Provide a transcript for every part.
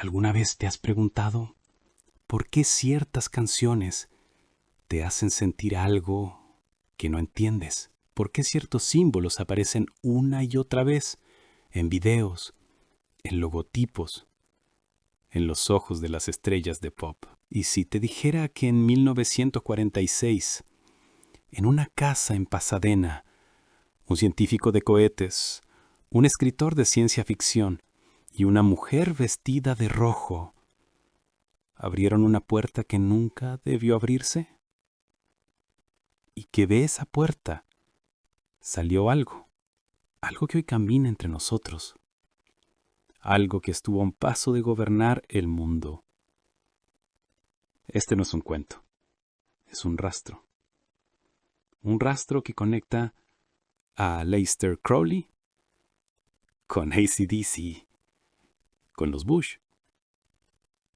¿Alguna vez te has preguntado por qué ciertas canciones te hacen sentir algo que no entiendes? ¿Por qué ciertos símbolos aparecen una y otra vez en videos, en logotipos, en los ojos de las estrellas de pop? Y si te dijera que en 1946, en una casa en Pasadena, un científico de cohetes, un escritor de ciencia ficción y una mujer vestida de rojo abrieron una puerta que nunca debió abrirse? Y que de esa puerta salió algo que hoy camina entre nosotros, algo que estuvo a un paso de gobernar el mundo. Este no es un cuento, es un rastro que conecta a Aleister Crowley con AC/DC, con los Bush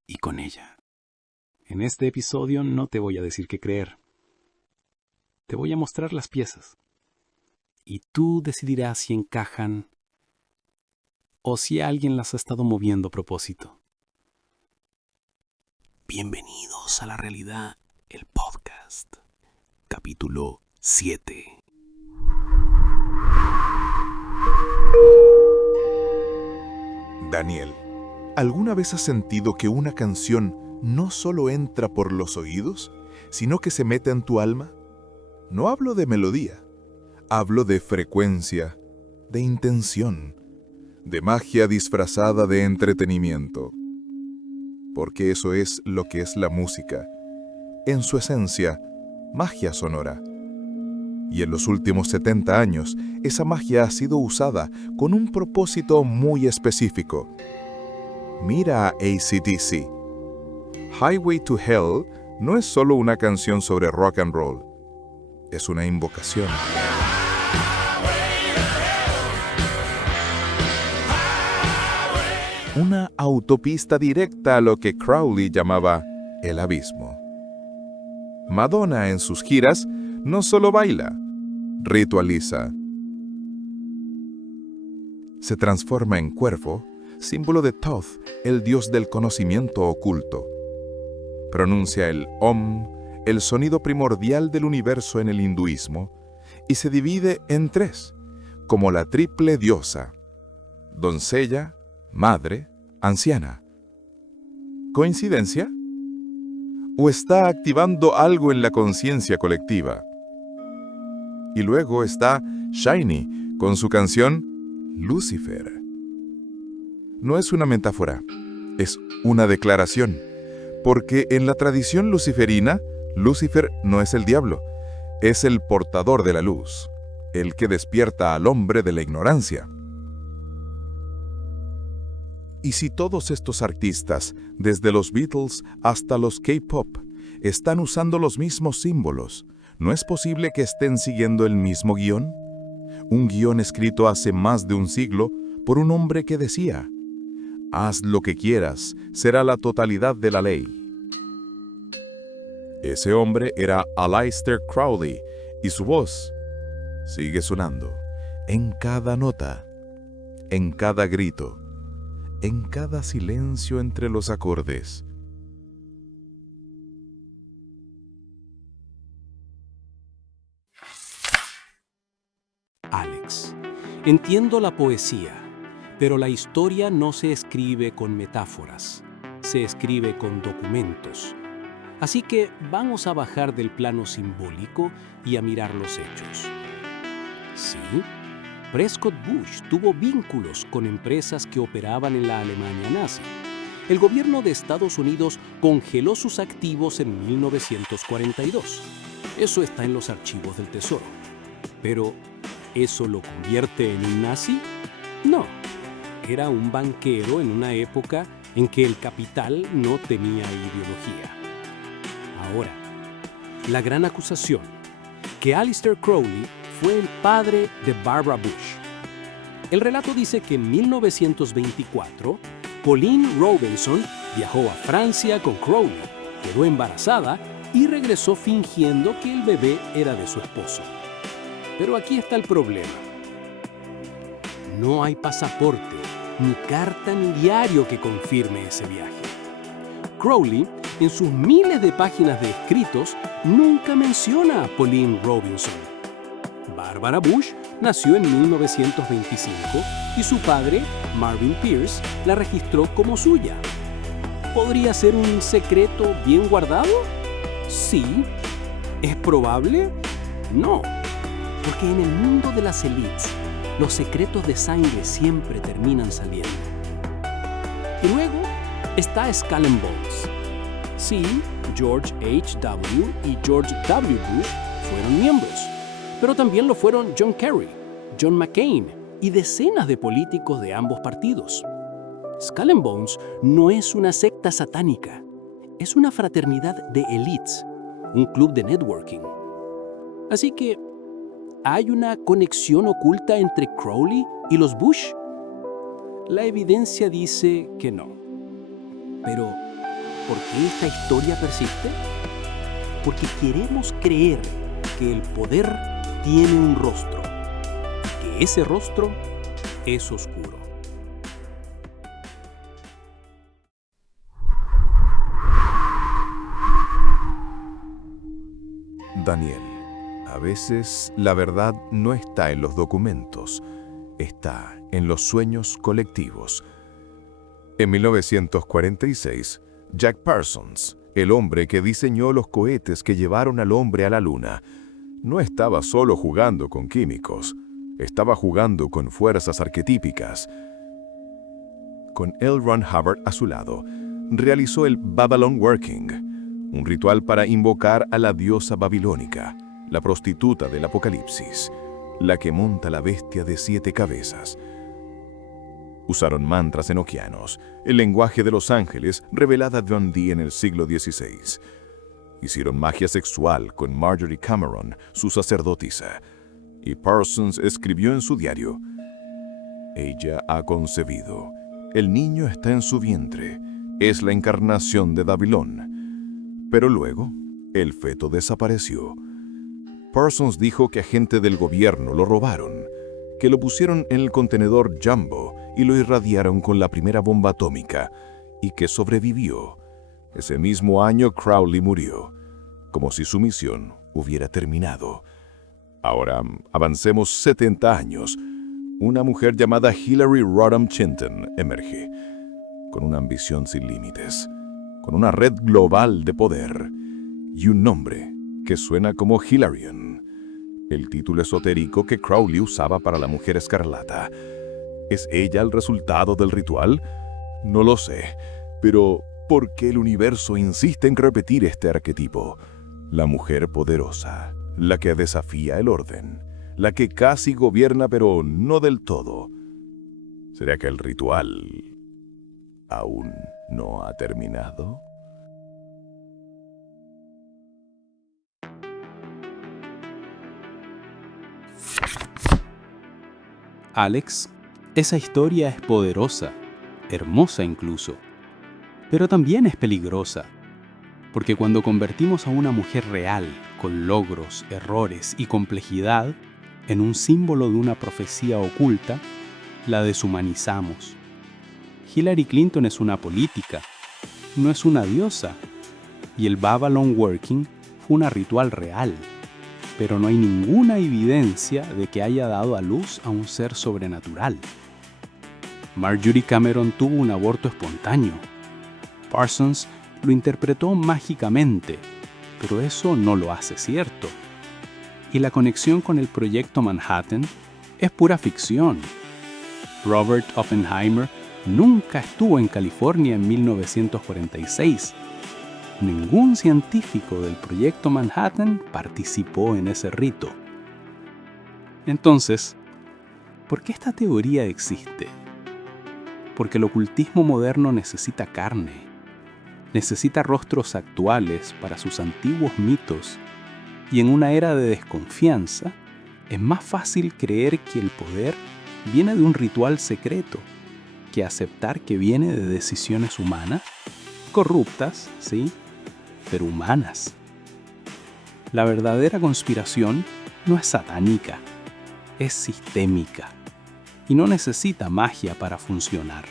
y con ella. En este episodio no te voy a decir qué creer, te voy a mostrar las piezas y tú decidirás si encajan o si alguien las ha estado moviendo a propósito. Bienvenidos a La Realidad, el podcast, capítulo 7. Daniel, ¿alguna vez has sentido que una canción no solo entra por los oídos, sino que se mete en tu alma? No hablo de melodía, hablo de frecuencia, de intención, de magia disfrazada de entretenimiento. Porque eso es lo que es la música. En su esencia, magia sonora. Y en los últimos 70 años, esa magia ha sido usada con un propósito muy específico. Mira a AC/DC. Highway to Hell no es solo una canción sobre rock and roll. Es una invocación. Una autopista directa a lo que Crowley llamaba el abismo. Madonna en sus giras no solo baila, ritualiza. Se transforma en cuervo, símbolo de Thoth, el dios del conocimiento oculto. Pronuncia el Om, el sonido primordial del universo en el hinduismo, y se divide en tres, como la triple diosa: doncella, madre, anciana. ¿Coincidencia? ¿O está activando algo en la conciencia colectiva? Y luego está Shiny con su canción Lucifer. No es una metáfora, es una declaración, porque en la tradición luciferina, Lucifer no es el diablo, es el portador de la luz, el que despierta al hombre de la ignorancia. Y si todos estos artistas, desde los Beatles hasta los K-pop, están usando los mismos símbolos, ¿no es posible que estén siguiendo el mismo guión? Un guión escrito hace más de un siglo por un hombre que decía: haz lo que quieras, será la totalidad de la ley. Ese hombre era Aleister Crowley, y su voz sigue sonando en cada nota, en cada grito, en cada silencio entre los acordes. Alex, entiendo la poesía, pero la historia no se escribe con metáforas, se escribe con documentos. Así que vamos a bajar del plano simbólico y a mirar los hechos. Sí, Prescott Bush tuvo vínculos con empresas que operaban en la Alemania nazi. El gobierno de Estados Unidos congeló sus activos en 1942. Eso está en los archivos del Tesoro. Pero, ¿eso lo convierte en un nazi? No. Era un banquero en una época en que el capital no tenía ideología. Ahora, la gran acusación, que Aleister Crowley fue el padre de Barbara Bush. El relato dice que en 1924, Pauline Robinson viajó a Francia con Crowley, quedó embarazada y regresó fingiendo que el bebé era de su esposo. Pero aquí está el problema. No hay pasaporte, ni carta ni diario que confirme ese viaje. Crowley, en sus miles de páginas de escritos, nunca menciona a Pauline Robinson. Barbara Bush nació en 1925 y su padre, Marvin Pierce, la registró como suya. ¿Podría ser un secreto bien guardado? Sí. ¿Es probable? No. Porque en el mundo de las élites, los secretos de sangre siempre terminan saliendo. Y luego está Skull and Bones. Sí, George H.W. y George W. Bush fueron miembros, pero también lo fueron John Kerry, John McCain y decenas de políticos de ambos partidos. Skull and Bones no es una secta satánica, es una fraternidad de elites, un club de networking. Así que, ¿hay una conexión oculta entre Crowley y los Bush? La evidencia dice que no. Pero, ¿por qué esta historia persiste? Porque queremos creer que el poder tiene un rostro y que ese rostro es oscuro. Daniel, a veces la verdad no está en los documentos, está en los sueños colectivos. En 1946, Jack Parsons, el hombre que diseñó los cohetes que llevaron al hombre a la luna, no estaba solo jugando con químicos, estaba jugando con fuerzas arquetípicas. Con L. Ron Hubbard a su lado, realizó el Babylon Working, un ritual para invocar a la diosa babilónica, la prostituta del Apocalipsis, la que monta la bestia de 7 cabezas. Usaron mantras enoquianos, el lenguaje de los ángeles revelada a John Dee en el siglo XVI. Hicieron magia sexual con Marjorie Cameron, su sacerdotisa, y Parsons escribió en su diario: «Ella ha concebido, el niño está en su vientre, es la encarnación de Babilón». Pero luego, el feto desapareció. Parsons dijo que agentes del gobierno lo robaron, que lo pusieron en el contenedor Jumbo y lo irradiaron con la primera bomba atómica, y que sobrevivió. Ese mismo año Crowley murió, como si su misión hubiera terminado. Ahora, avancemos 70 años. Una mujer llamada Hillary Rodham Chinton emerge, con una ambición sin límites, con una red global de poder y un nombre que suena como Hillarian, el título esotérico que Crowley usaba para la mujer escarlata. ¿Es ella el resultado del ritual? No lo sé, pero ¿por qué el universo insiste en repetir este arquetipo? La mujer poderosa, la que desafía el orden, la que casi gobierna pero no del todo. ¿Será que el ritual aún no ha terminado? Alex, esa historia es poderosa, hermosa incluso, pero también es peligrosa, porque cuando convertimos a una mujer real, con logros, errores y complejidad, en un símbolo de una profecía oculta, la deshumanizamos. Hillary Clinton es una política, no es una diosa, y el Babylon Working fue un ritual real, pero no hay ninguna evidencia de que haya dado a luz a un ser sobrenatural. Marjorie Cameron tuvo un aborto espontáneo. Parsons lo interpretó mágicamente, pero eso no lo hace cierto. Y la conexión con el proyecto Manhattan es pura ficción. Robert Oppenheimer nunca estuvo en California en 1946. Ningún científico del proyecto Manhattan participó en ese rito. Entonces, ¿por qué esta teoría existe? Porque el ocultismo moderno necesita carne, necesita rostros actuales para sus antiguos mitos, y en una era de desconfianza, es más fácil creer que el poder viene de un ritual secreto, que aceptar que viene de decisiones humanas, corruptas, sí, pero humanas. La verdadera conspiración no es satánica, es sistémica. y no necesita magia para funcionar.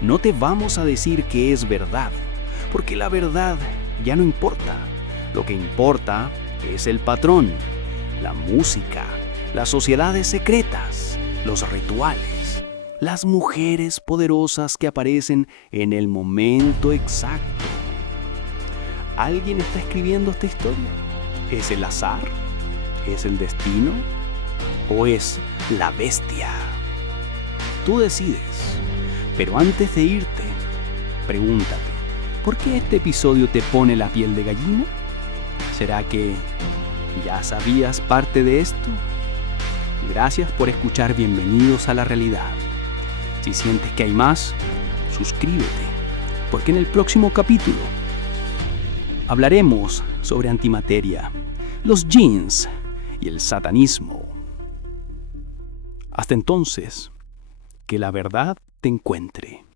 No te vamos a decir que es verdad, porque la verdad ya no importa. Lo que importa es el patrón, la música, las sociedades secretas, los rituales, las mujeres poderosas que aparecen en el momento exacto. ¿Alguien está escribiendo esta historia? ¿Es el azar? ¿Es el destino? ¿O es la bestia? Tú decides. Pero antes de irte, pregúntate, ¿por qué este episodio te pone la piel de gallina? ¿Será que ya sabías parte de esto? Gracias por escuchar Bienvenidos a la Realidad. Si sientes que hay más, suscríbete, porque en el próximo capítulo hablaremos sobre antimateria, los jeans y el satanismo. Hasta entonces, que la verdad te encuentre.